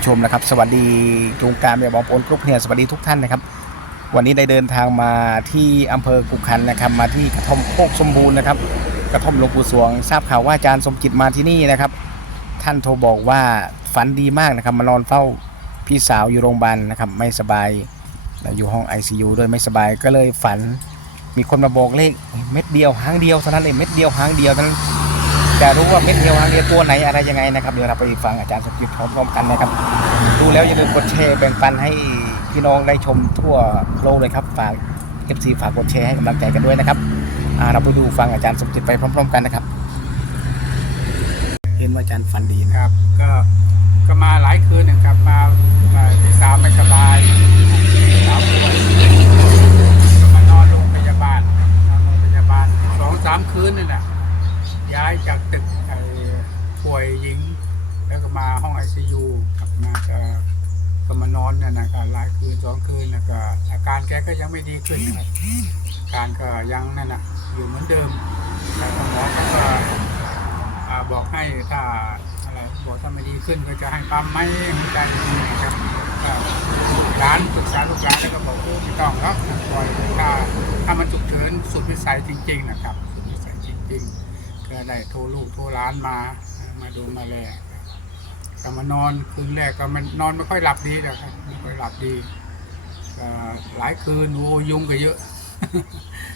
ผู้ชมนะครับ สวัสดีจงการเมียบองปนกรุ๊ปเนี่ยสวัสดีทุกท่านนะครับ วันนี้ได้เดินทางมาที่อำเภอกุขันนะครับ มาที่กระท่อมโคกสมบูรณ์นะครับ กระท่อมหลวงปู่สวง ทราบข่าวว่าอาจารย์สมจิตมาที่นี่นะครับ ท่านโทรบอกว่าฝันดีมากนะครับ มานอนเฝ้าพี่สาวอยู่โรงพยาบาลนะครับไม่สบายอยู่ห้อง ICU ด้วยไม่สบายก็เลยฝันมีคนมาบอกเลขเม็ดเดียวหางเดียวเท่านั้นเองเม็ดเดียวหางเดียวเท่านั้น จะรู้ว่าเม็ดเดียวหางเดียวตัวไหนอะไรยังไงนะครับเดี๋ยวเราไปฟังอาจารย์สมจิตพร้อมๆกันนะครับดูแล้วอย่าลืมกดแชร์แบ่งปันให้พี่น้องได้ชมทั่วโลกเลยครับฝาก FC ฝากกดแชร์ให้กำลังใจกันด้วยนะครับเราไปดูฟังอาจารย์สมจิตไปพร้อม ๆ กันนะครับ เห็นว่าอาจารย์ฝันดีนะครับ ก็ก็มาหลายคืนนะครับมาที่สามไม่สบายสาวป่วยก็มานอนโรงพยาบาลนอนโรงพยาบาลสองสามคืนนั่นแหละ ย้ายจากตึกไอ้ป่วยหญิง แล้วก็มาห้องไอซียูกลับมาก็ก็มานอนนี่นะก็หลายคืนสองคืนแล้วก็อาการแกก็ยังไม่ดีขึ้นนะครับอาการก็ยังนั่นแหะอยู่เหมือนเดิมแต่หมอเขาก็บอกให้ถ้าอะไรบอกถ้าไม่ดีขึ้นก็จะให้ปั๊มไม่หัวใจนะครับอ่าร้านปรึกษาลูกร้านแล้วก็บอกโอ้ไม่ต้องเนาะปล่อยถ้าถ้ามันฉุกเฉินสุดวิสัยจริง ๆ นะครับสุดวิสัยจริง ๆ ก็ได้โทรลูกโทรร้านมา มาดูมาแลก็มานอนคืนแรกก็มันนอนไม่ค่อยหลับดีนะครับไม่ค่อยหลับดีหลายคืนโอ้ยุงก็เยอะ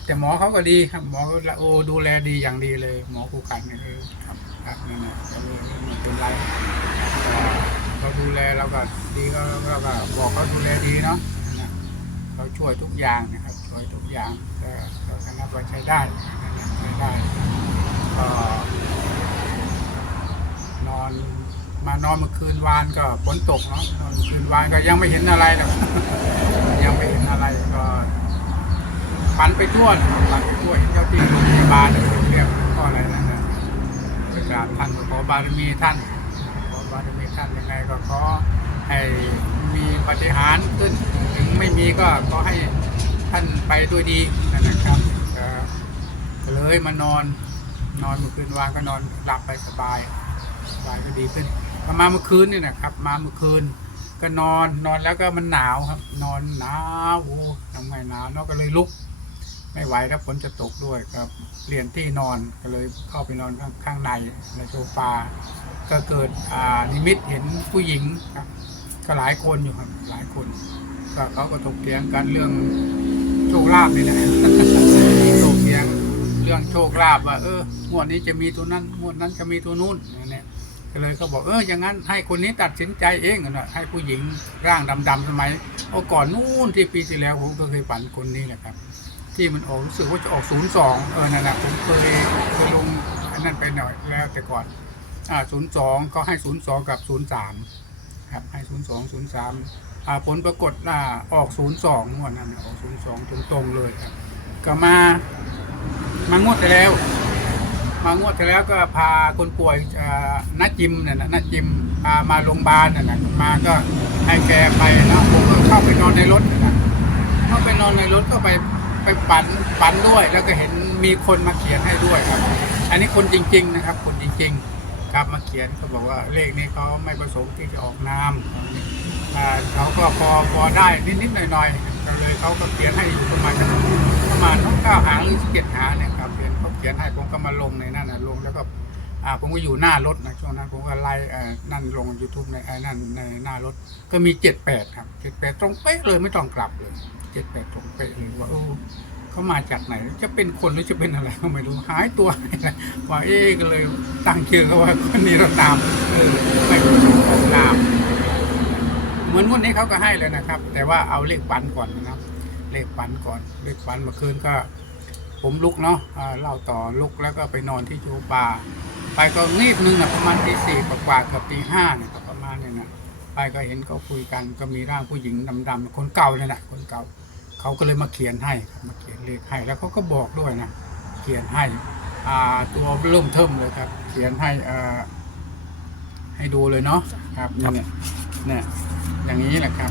แต่หมอเขาก็ดีครับหมอโอ้ดูแลดีอย่างดีเลย หมอผู้กันเนี่ยเอครับครับนั่นะก็ไม่ไม่เป็นไรเขาดูแลเราก็ดีก็เราก็บอกเขาดูแลดีเนาะนะเขาช่วยทุกอย่างนะครับช่วยทุกอย่างก็ก็นับว่าใช้ได้ใช้ได้ ก็นอนมานอนเมื่อคืนวานก็ฝนตกเนาะนอนเมื่อคืนวานก็ยังไม่เห็นอะไรหรอกยังไม่เห็นอะไรก็ฝันไปทั่วนะครับฝันไปทั่วเจ้าที่โรงพยาบาลเรียกก็อะไรนั่นนะไปกราบท่านขอบารมีท่านขอบารมีท่านยังไงก็ขอให้มีปฏิหารขึ้น ถึงไม่มีก็ขอให้ท่านไปด้วยดีนะครับก็เลยมานอน นอนเมื่อคืนวานก็นอนหลับไปสบายสบายก็ดีขึ้นก็มาเมื่อคืนนี่นะครับ มาเมื่อคืน ก็นอนนอนแล้วก็มันหนาวครับ นอนหนาวโอ้ทำไงหนาวเนาะก็เลยลุก ไม่ไหวแล้วฝนจะตกด้วยครับเปลี่ยนที่นอนก็เลยเข้าไปนอนข้างข้างในในโซฟาก็เกิดอ่านิมิตเห็นผู้หญิงครับก็หลายคนอยู่ครับหลายคนก็เขาก็ถกเถียงกันเรื่องโชคลาภนี่แหละถกเถียง เรื่องโชคลาภว่าเอองวดนี้จะมีตัวนั้นงวดนั้นจะมีตัวนู้นเนี่ยก็เลยเขาบอกเอออย่างนั้นให้คนนี้ตัดสินใจเองนะให้ผู้หญิงร่างดำๆสมัยเอาก่อนนู้นที่ปีที่แล้วผมก็เคยฝันคนนี้แหละครับ ที่มันออกรู้สึกว่าจะออกศูนย์สองเออนั่นแหละผมเคยเคยลงอันนั้นไปหน่อยแล้วแต่ก่อนอ่าศูนย์สองก็ให้ศูนย์สองกับศูนย์สามครับให้ศูนย์สองศูนย์สามอ่าผลปรากฏอ่าออกศูนย์สองงวดนั้นออกศูนย์สองตรงๆเลยครับ ก็มา มางวดที่แล้ว มางวดที่แล้วก็พาคนป่วยอ่อน้าจิมเนี่ยนะน้าจิมพามาโรงพยาบาลน่ะนะมาก็ให้แกไปนะผมก็เข้าไปนอนในรถนะเข้าไปนอนในรถก็ไปไปปั่นปั่นด้วย แล้วก็เห็นมีคนมาเขียนให้ด้วยครับ อันนี้คนจริง ๆ นะครับ คนจริง ๆ ครับมาเขียนเขาบอกว่าเลขนี้เขาไม่ประสงค์ที่จะออกนามอ่าเขาก็พอพอได้นิดๆหน่อยๆก็เลยเขาก็เขียนให้อยู่ประมาณ ประมาณทั้งเก้าหางหรือเจ็ดหางเนี่ยครับเขียนเขาเขียนให้ผมก็มาลงในนั่นนะลงแล้วก็อ่าผมก็อยู่หน้ารถนะช่วงนั้นผมก็ไล่เอ่อนั่นลง YouTube ในไอ้นั่นในหน้ารถก็มีเจ็ดแปดครับเจ็ดแปดตรงเป๊ะเลยไม่ต้องกลับเลยเจ็ดแปดตรงเป๊ะเลยว่าโอ้เขามาจากไหนจะเป็นคนหรือจะเป็นอะไรก็ไม่รู้หายตัวอะไรว่าเอ๊ะก็เลยตั้งชื่อเขาว่าคนนี้เราตามเออไม่ประสงนามเหมือนวันนี้เขาก็ให้เลยนะครับ แต่ว่าเอาเลขปันก่อน เลขปันก่อน เลขปันเมื่อคืนก็ ผมลุกเนาะเล่าต่อลุกแล้วก็ไปนอนที่โจป่าไปก็งีบนึงนะประมาณตีสี่กว่ากับตีห้าเนี่ยประมาณเนี่ยนะไปก็เห็นเขาคุยกันก็มีร่างผู้หญิงดำๆคนเก่าเนี่ยนะคนเก่าเขาก็เลยมาเขียนให้มาเขียนเลขให้แล้วเขาก็บอกด้วยนะเขียนให้อ่าตัวเริ่มเทิมเลยครับ เขียนให้อ่าให้ดูเลยเนาะครับเนี่ยเนี่ยอย่างนี้แหละครับ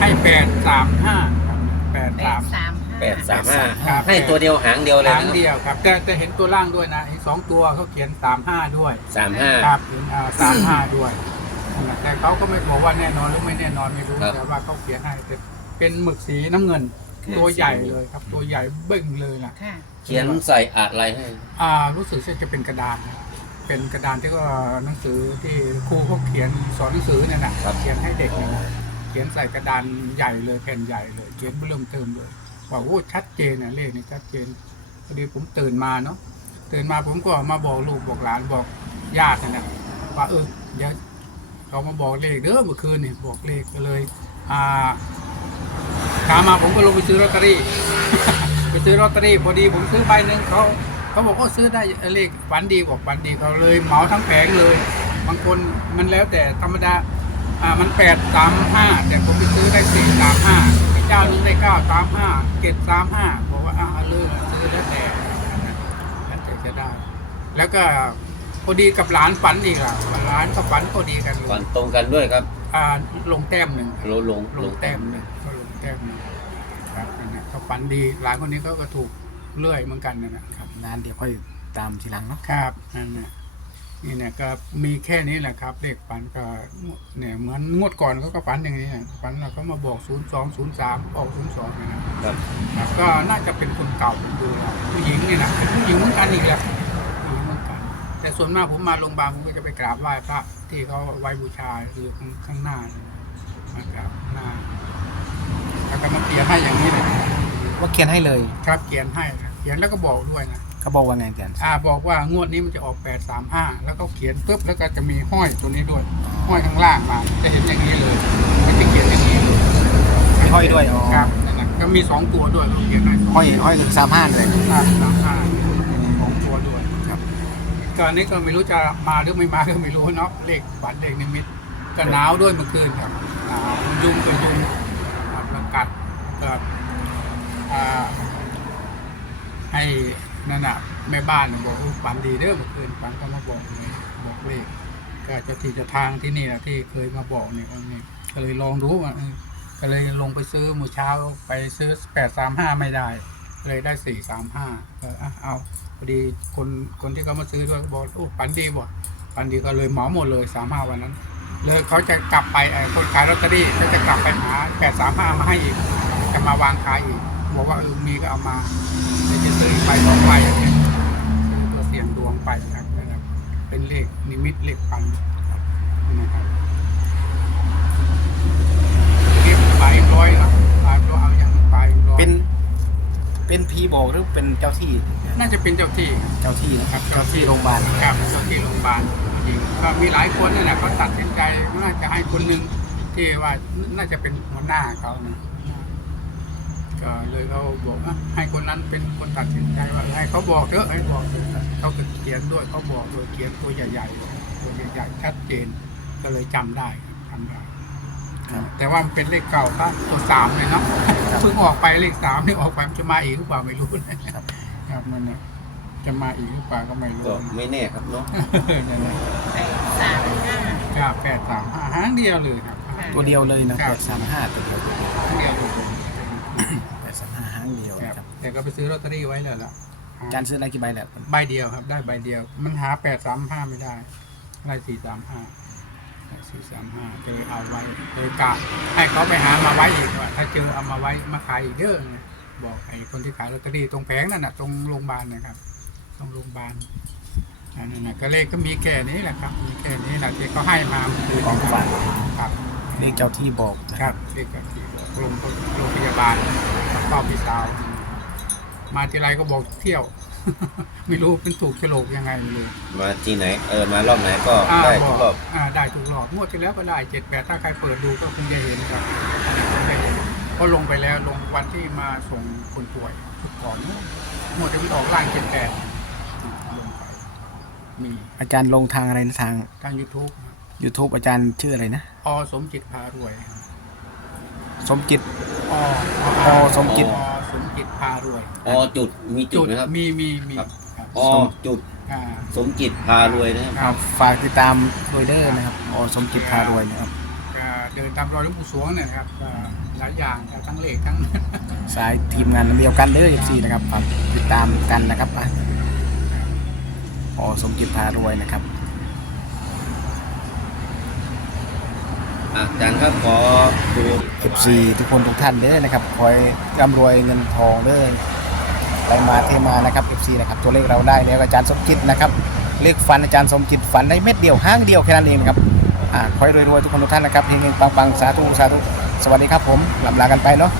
ให้แปดสามห้าครับแปดแปสาดม สามห้าแปดสามห้าครับ ให้ตัวเดียวหางเดียวเลยหางนะครับเดียวครับแต่แต่เห็นตัวล่างด้วยนะอีกสองตัวเขาเขียนสามห้าด้วย สามห้า ครับเห็นสามห้าด้วยนั่นแหละแต่เขาก็ไม่บอกว่าแน่นอนหรือไม่แน่นอนไม่รู้ครับ แต่ว่าเขาเขียนให้เป็นเป็นหมึกสีน้ำเงิน ตัวใหญ่เลยครับ ตัวใหญ่เบิ่งเลยล่ะ ค่ะ เขียนใส่อะไรให้ อ่ารู้สึกว่าจะเป็นกระดานนะเป็นกระดานที่ก็หนังสือที่ครูเขาเขียนสอนหนังสือเนี่ยนะครับ เขียนให้เด็กเนี่ยนะเขียนใส่กระดานใหญ่เลยแผ่นใหญ่เลยเขียนเริ่มเติมเลยว่าโอ้ชัดเจนนะเลขนี่ชัดเจนพอดีผมตื่นมาเนาะตื่นมาผมก็มาบอกลูกบอกหลานบอกญาตินะนะว่าเออเดี๋ยวเขามาบอกเลขเด้อเมื่อคืนนี่บอกเลขก็เลย อ่าตามมาผมก็ลงไปซื้อลอตเตอรี่ไปซื้อลอตเตอรี่พอดีผมซื้อใบหนึ่งเขาเขาบอกว่าซื้อได้เลขฝันดีบอกฝันดีเขาเลยเหมาทั้งแผงเลย บางคนมันแล้วแต่ธรรมดา อ่ามันแปดสามห้าแต่ผมไปซื้อได้สี่สามห้าอีกเจ้าหนึงได้เก้าสามห้าเจ็ดสามห้าบอกว่าอ่าเลิกซื้อแล้วแต่แล้วแต่จะได้ แล้วก็พอดีกับหลานฝันอีกล่ะหลานก็ฝันพอดีกันเลวันยตรงกันด้วยครับอ่าลงแต้มหนึ่ง โลลงลงแต้มหนึ่งก็ลงแต้มหนึ่งครับนั่นนะเขาฝันดีหลานคนนี้เขาก็ถูกเลื่อยเหมือนกันนะนะครับ นานเดี๋ยวค่อยตามทีหลังเนาะครับนั่นนะ นี่เนี่ยก็มีแค่นี้แหละครับเลขฝันก็เนี่ยเหมือนงวดก่อนเขาก็ฝันอย่างนี้นะฝันเราก็มาบอกศูนย์สองศูนย์สามออกศูนย์สองนะครับครับก็น่าจะเป็นคนเก่าผมดูแล้วผู้หญิงเนี่ยนะเป็นผู้หญิงเหมือนกันอีกแหละผู้หญิงเหมือนกัน แต่ส่วนมากผมมาโรงพยาบาลผมก็จะไปกราบไหว้พระที่เขาไว้บูชาคือข้างหน้าเลยนะครับหน้าแล้วก็มาเขียนให้อย่างนี้เลยว่าเขียนให้เลย ครับเขียนให้นะเขียนแล้วก็บอกด้วยนะ เขาบอกว่าไงอาจารย์ อ่าบอกว่างวดนี้มันจะออกแปดสามห้าแล้วก็เขียนปุ๊บแล้วก็จะมีห้อยตัวนี้ด้วย ห้อยข้างล่างมาจะเห็นอย่างนี้เลย มันจะเขียนอย่างนี้เลยมีห้อยด้วยอ๋อ ครับนั่นนะก็มีสองตัวด้วยเขาเขียนให้สงห้อยห้อยหนึ่งสามห้าเลยครับสามห้าสองตัวด้วยครับก็อันนี้ก็ไม่รู้จะมาหรือไม่มาก็ไม่รู้เนาะเลขฝันเลขนิมิตก็หนาวด้วยเมื่อคืนครับหนาวยุงกับยุงครับแล้วกัดก็อ่าให้ นั่นน่ะแม่บ้านบอกฝันดีเด้อเมื่อคืนฝันก็มาบอกเลยบอกเลขก็จะที่จะทางที่นี่แหละที่เคยมาบอกเนี่ยวันนี้ก็เลยลองดูว่าก็เลยลงไปซื้อมื้อเช้าไปซื้อแปดสามห้าไม่ได้ เลยได้สี่สามห้าก็เอาพอดีคนคนที่เขามาซื้อด้วยบอกโอ้ฝันดีบ่ฝันดีก็เลยเหมาหมดเลยสามห้าวันนั้น เลยเขาจะกลับไปไอ้คนขายลอตเตอรี่ก็จะกลับไปหาแปดสามห้ามาให้อีกจะมาวางขายอีก บอกว่าเออมีก็เอามาเดี๋ยวจะซื้อไปสองใบอย่างเงี้ยซื้อตัวเสี่ยงดวงไปครับนะครับ เป็นเลขนิมิตเลขปันครับนะครับเรียบไปร้อยนะไปร้อยเอาอย่างไปร้อยเป็นเป็นพีบอกหรือเป็นเจ้าที่ น่าจะเป็นเจ้าที่เจ้าที่นะครับ เจ้าที่โรงพยาบาลครับเจ้าที่โรงพยาบาลจริงก็มีหลายคนนั่นแหละเขาตัดสินใจน่าจะให้คนหนึ่งที่ว่าน่าจะเป็นหัวหน้าเขานะ ก็เลยเขาบอกว่าให้คนนั้นเป็นคนตัดสินใจว่าให้เขาบอกเถอะให้บอกเถอะเขาก็เขียนด้วยเขาบอกด้วยเขียนตัวใหญ่ๆตัวใหญ่ๆชัดเจนก็เลยจำได้จำได้ครับแต่ว่ามันเป็นเลขเก่าครับตัวสามเลยเนาะเพิ่งออกไปเลขสามนี่ออกไปมันจะมาอีกหรือเปล่าไม่รู้นะครับครับมันเนี่ยจะมาอีกหรือเปล่าก็ไม่รู้ก็ไม่แน่ครับเนาะนั่นแหละแปดสามห้าครับแปดสามห้าหางเดียวเลยครับตัวเดียวเลยนะครัแปบดสามห้าตัวเดียวหางเดียวเลยแปดสามห้าหางเดียวคนะรับครับ แต่ก็ไปซื้อลอตเตอรี่ไว้แล้วล่ะอาจารย์ซื้อได้กี่ใบแล้วใบเดียวครับ ได้ใบเดียว มันหาแปดสามห้าไม่ได้ได้สี่สามห้าสี่สามห้าก็เลยเอาไว้เลยกะให้เขาไปหามาไว้อีกว่าถ้าเจอเอามาไว้มาขายอีกเด้อไงบอกไอ้คนที่ขายลอตเตอรี่ตรงแผงนั่นน่ะตรงโรงพยาบาลนะครับตรงโรงพยาบาลอันนั้นนะก็เลขก็มีแค่นี้แหละครับ มีแค่นี้แหละที่เขาให้มาเมื่อคืนของฝากครับเลขเจ้าที่บอกนะคครัรับบเลขกับที่โรงโรงพยาบาลกับ เป้าพี่สาว มาทีไรก็บอกเที่ยว ไม่รู้เป็นถูกโฉลกยังไงไม่รู้มาที่ไหน เออมารอบไหนก็าได้ทุกรอบอ่าได้ทุกรอบงวดที่แล้วก็ได้เจ็ดแปดถ้าใครเปิดดูก็คงจะเห็นครับคงจะเห็นเพราะลงไปแล้วลงวันที่มาส่งคนป่วยชุดก่อนงวดที่มันออกล่างเจ็ดแปดลงไปมีอาจารย์ลงทางอะไรนะทางทางยูทูบ YouTube อาจารย์ชื่ออะไรนะ อสมจิตพารวย สมจิต ออสมจิตอสมจิตพารวยอ๋อจุดมีจุดนะครับ มีมีมีครับ ครับอ๋อจุดอ่าสมจิตพารวยนะครับ ครับฝากติดตามโดยเดอร์นะครับอ๋อสมจิตพารวยนะครับอ่าเเดินตามรอยหลวงปู่สวงเนี่ยนะครับก็หลายอย่างทั้งเลขทั้ง สายทีมงานเดียวกันเด้อ FC นะครับฝากติดตามกันนะครับอะพอสมจิตพารวยนะครับ อาจารย์ครับขอดู14ทุกคนทุกท่านเด้อนะครับคอยร่ำรวยเงินทองเด้อไปมาเทมานะครับ FC นะครับตัวเลขเราได้แล้วอาจารย์สมจิตนะครับเลขฟันอาจารย์สมจิตฝันได้เม็ดเดียวห้างเดียวแค่นั้นเองครับอ่าคอยรวยๆทุกคนทุกท่านนะครับเฮงๆปังๆสาธุสาธุสวัสดีครับผมลำลากันไปเนาะ